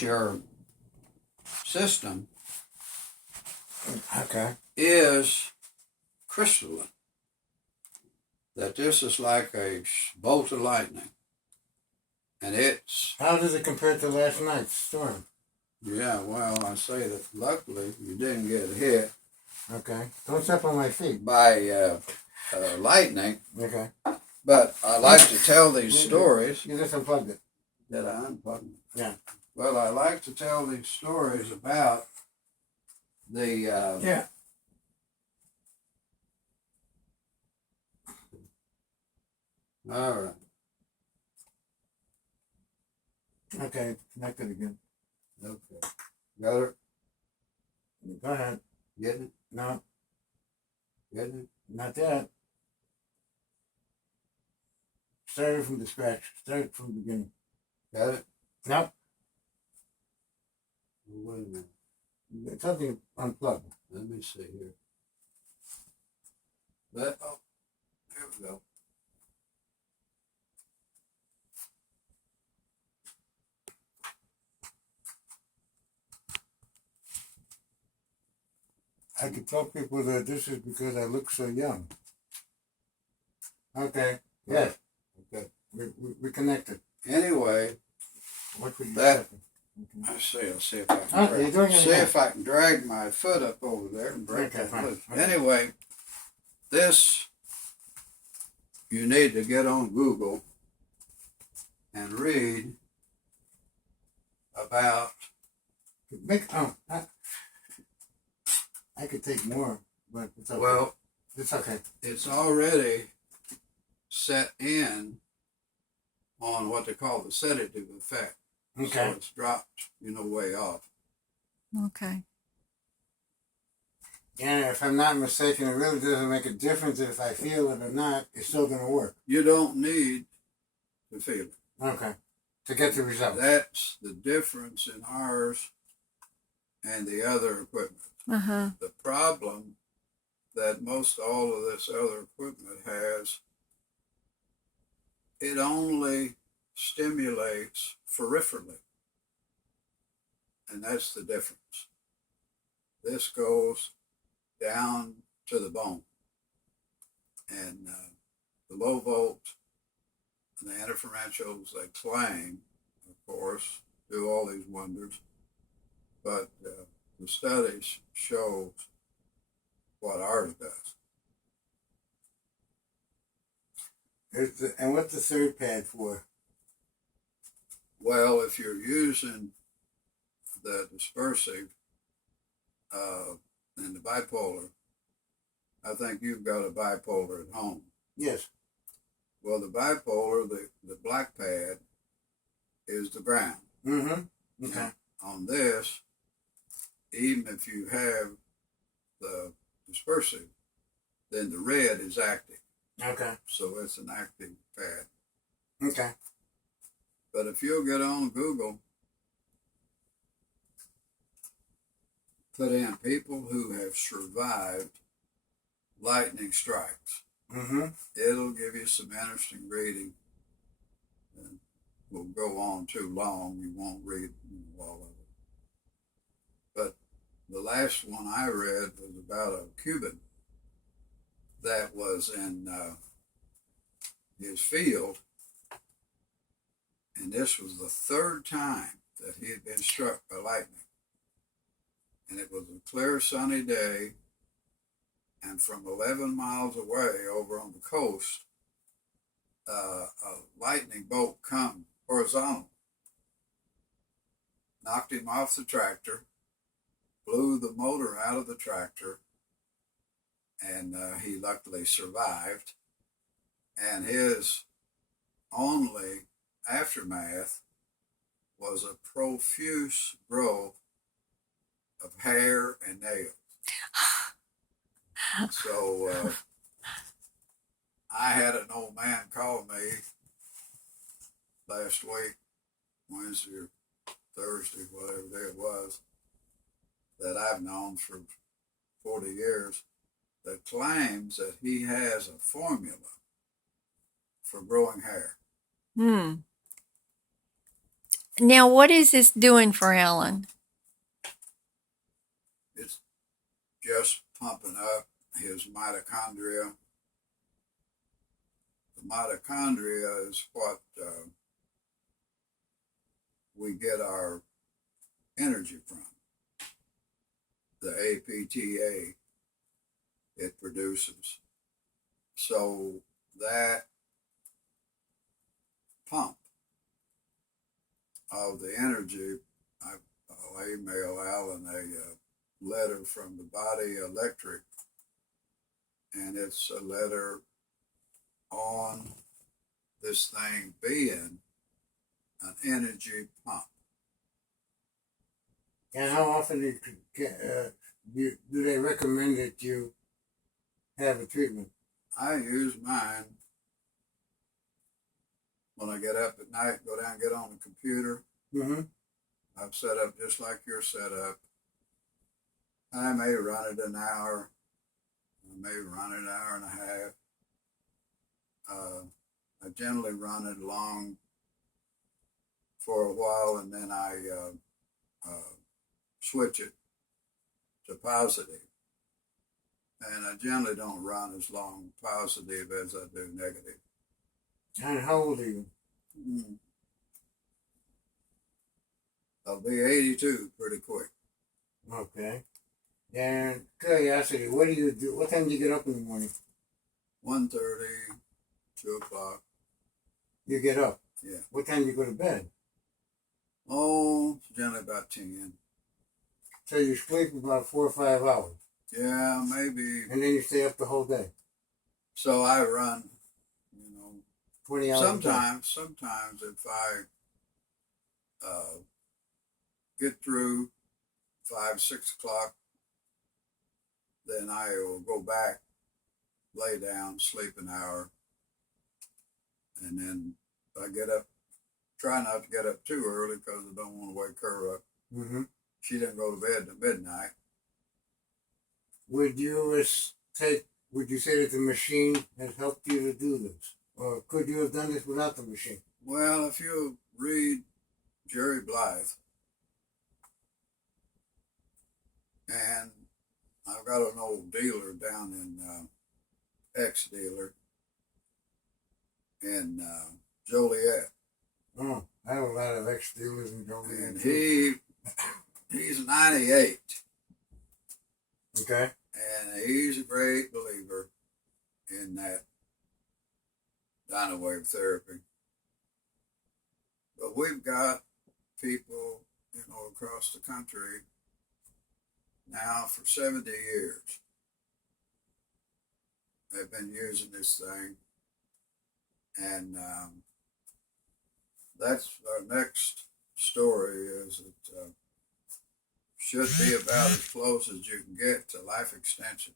your system Okay. is crystalline. That this is like a bolt of lightning. And it's, How does it compare to last night's storm? yeah, well, I say that luckily you didn't get hit Okay. Don't step on my feet. by lightning. Okay. But I like to tell these stories. You just unplugged it. Did I unplug it? Yeah. Well, I like to tell these stories about the Yeah. all right. Okay. Connected again. Okay. Got it? Go ahead. Getting it? No, Getting it? not that. Start it from the scratch. Start it from the beginning. Got it? No. Wait a minute. It's something unplugged. Let me see here. Oh, there we go. I could tell people that this is because I look so young. Okay. Yes. Okay. We connected. Anyway, What would you That- say? I'll see if I can Okay, you're doing it see again. if I can drag my foot up over there and break Okay, that fine. loose. Okay. Anyway, this you need to get on Google and read about. I could take more, but it's okay. Well, It's okay. it's already set in on what they call the sedative effect. Okay. So it's dropped, way off. Okay. And if I'm not mistaken, it really doesn't make a difference if I feel it or not. It's still going to work. You don't need to feel it. Okay. To get the result. That's the difference in ours and the other equipment. Uh-huh. The problem that most all of this other equipment has, it only stimulates peripherally. And that's the difference. This goes down to the bone. And the low volt and the interferentials, they claim, of course, do all these wonders. But the studies show what ours does. And what's the third pad for? Well, if you're using the dispersive and the bipolar, I think you've got a bipolar at home. Yes. Well, the bipolar, the black pad, is the ground. Mm-hmm. Okay. On this, even if you have the dispersive, then the red is active. Okay. So it's an active pad. Okay. But if you'll get on Google, put in people who have survived lightning strikes. Mm-hmm. It'll give you some interesting reading. And we'll go on too long. You won't read all of it. But the last one I read was about a Cuban that was in his field. And this was the third time that he had been struck by lightning. And it was a clear sunny day. And from 11 miles away over on the coast, a lightning bolt come horizontal, knocked him off the tractor, blew the motor out of the tractor, and he luckily survived. And his only aftermath was a profuse growth of hair and nails. So I had an old man call me last week, Wednesday or Thursday, whatever day it was, that I've known for 40 years, that claims that he has a formula for growing hair. Hmm. Now, what is this doing for Alan? It's just pumping up his mitochondria. The mitochondria is what we get our energy from. The APTA it produces. So that pump of the energy, I'll email Alan a letter from the Body Electric, and it's a letter on this thing being an energy pump. And how often do they recommend that you have a treatment? I use mine when I get up at night, go down and get on the computer. Mm-hmm. I've set up just like you're set up. I may run it an hour. I may run it an hour and a half. I generally run it along for a while, and then I switch it to positive. And I generally don't run as long positive as I do negative. And how old are you? I'll be 82 pretty quick. Okay. And curiosity, what do you do? What time do you get up in the morning? 1:30, 2 o'clock. You get up? Yeah. What time do you go to bed? Oh, generally about 10. So you sleep about 4 or 5 hours? Yeah, maybe. And then you stay up the whole day? So I run, 20 hours sometimes if I get through 5, 6 o'clock, then I will go back, lay down, sleep an hour, and then I get up. Try not to get up too early because I don't want to wake her up. Mm-hmm. She didn't go to bed at midnight. Would you say that the machine has helped you to do this? Or could you have done this without the machine? Well, if you read Jerry Blythe, and I've got an old dealer down in ex-dealer in Joliet. Oh, I have a lot of ex-dealers in Joliet. And he's 98. Okay. And he's a great believer in that Dynawave therapy. But we've got people, across the country now for 70 years. They've been using this thing. And that's our next story is it should be about as close as you can get to life extension.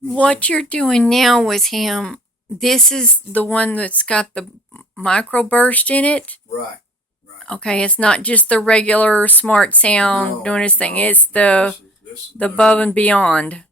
What you're doing now with him, this is the one that's got the microburst in it? Right. Okay, it's not just the regular smart sound doing his thing. It's the above and beyond.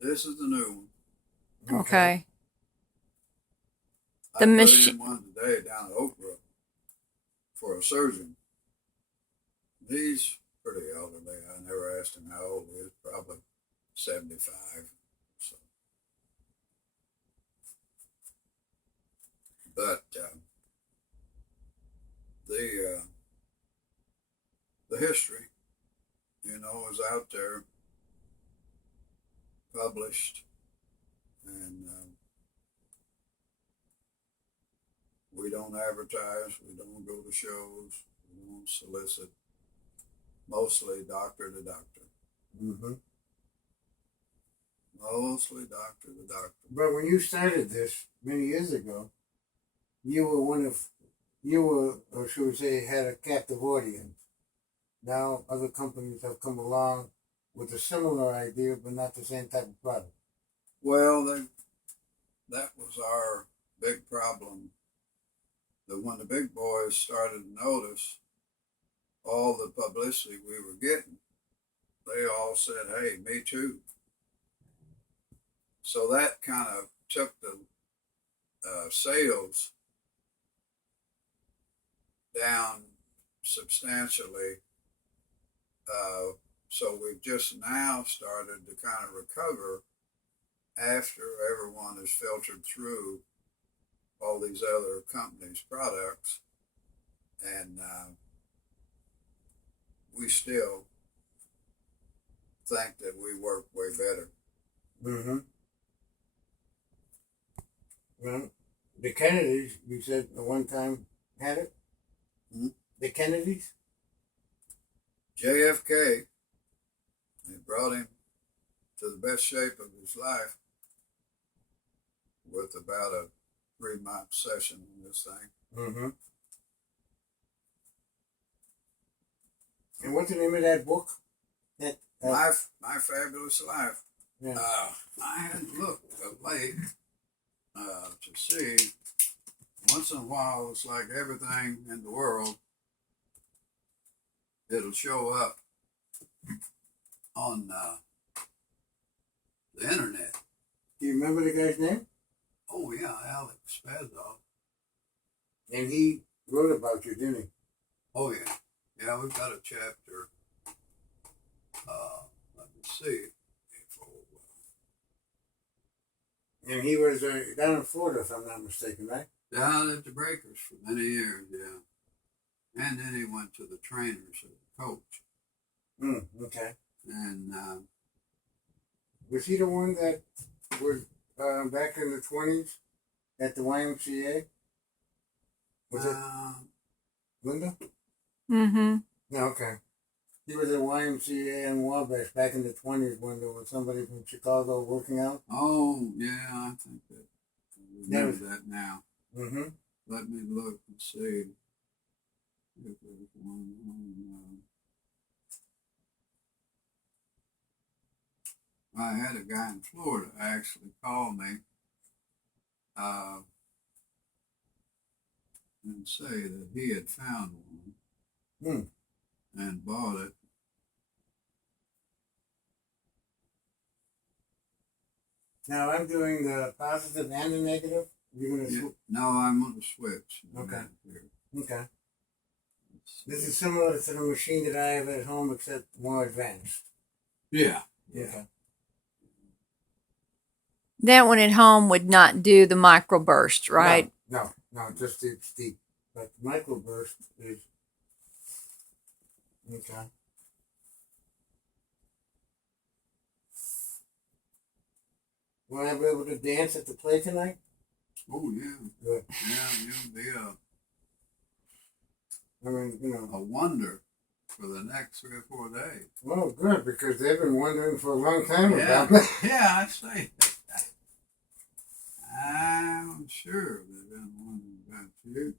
This is the new one. Okay. I put in one today down at Oak Brook for a surgeon. He's pretty elderly. I never asked him how old he is. Probably 75. So, but the history, is out there, published, and we don't advertise. We don't go to shows. We don't solicit. Mostly doctor to doctor. Mm-hmm. Mostly doctor to doctor. But when you started this many years ago, you were, or should we say, had a captive audience. Now other companies have come along with a similar idea, but not the same type of product. Well, that was our big problem. That when the big boys started to notice all the publicity we were getting, they all said, "Hey, me too." So that kind of took the sales down substantially. So we've just now started to kind of recover after everyone has filtered through all these other companies' products, and we still think that we work way better. Mm-hmm. Well, the Kennedys, you said at one time had it? Hmm? The Kennedys? JFK, they brought him to the best shape of his life with about a 3-month session on this thing. Mm-hmm. And what's the name of that book? That My Fabulous Life. yeah. I hadn't looked of late to see. Once in a while, it's like everything in the world, it'll show up on the internet. Do you remember the guy's name? Oh, yeah, Alex Spazoff. And he wrote about you, didn't he? Oh, yeah. Yeah, we've got a chapter. Let me see. And he was down in Florida, if I'm not mistaken, right? Down at the Breakers for many years, yeah. And then he went to the trainers as a coach. Okay. And Was he the one that was back in the 20s at the YMCA? Was it Linda? Mm-hmm. No, okay. He was at YMCA in Wabash back in the 20s when there was somebody from Chicago working out. oh, yeah, I think that I remember that now. Mm-hmm. Let me look and see if there's one on. I had a guy in Florida actually call me and say that he had found one and bought it. Now I'm doing the positive and the negative. You're gonna Yeah, no, I'm on the switch. Okay. Here. okay. This is similar to the machine that I have at home, except more advanced. Yeah. Okay. That one at home would not do the microburst, right? No, just it's deep. But microburst is okay. Will I be able to dance at the play tonight? Oh, yeah. Good. Yeah, you'll be I mean, you know. a wonder for the next 3 or 4 days. Well, good, because they've been wondering for a long time Yeah, about that. yeah, I say that. I'm sure they've been wondering about you.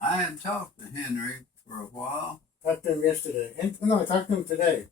I hadn't talked to Henry for a while. Talked to him yesterday. And no, I talked to him today.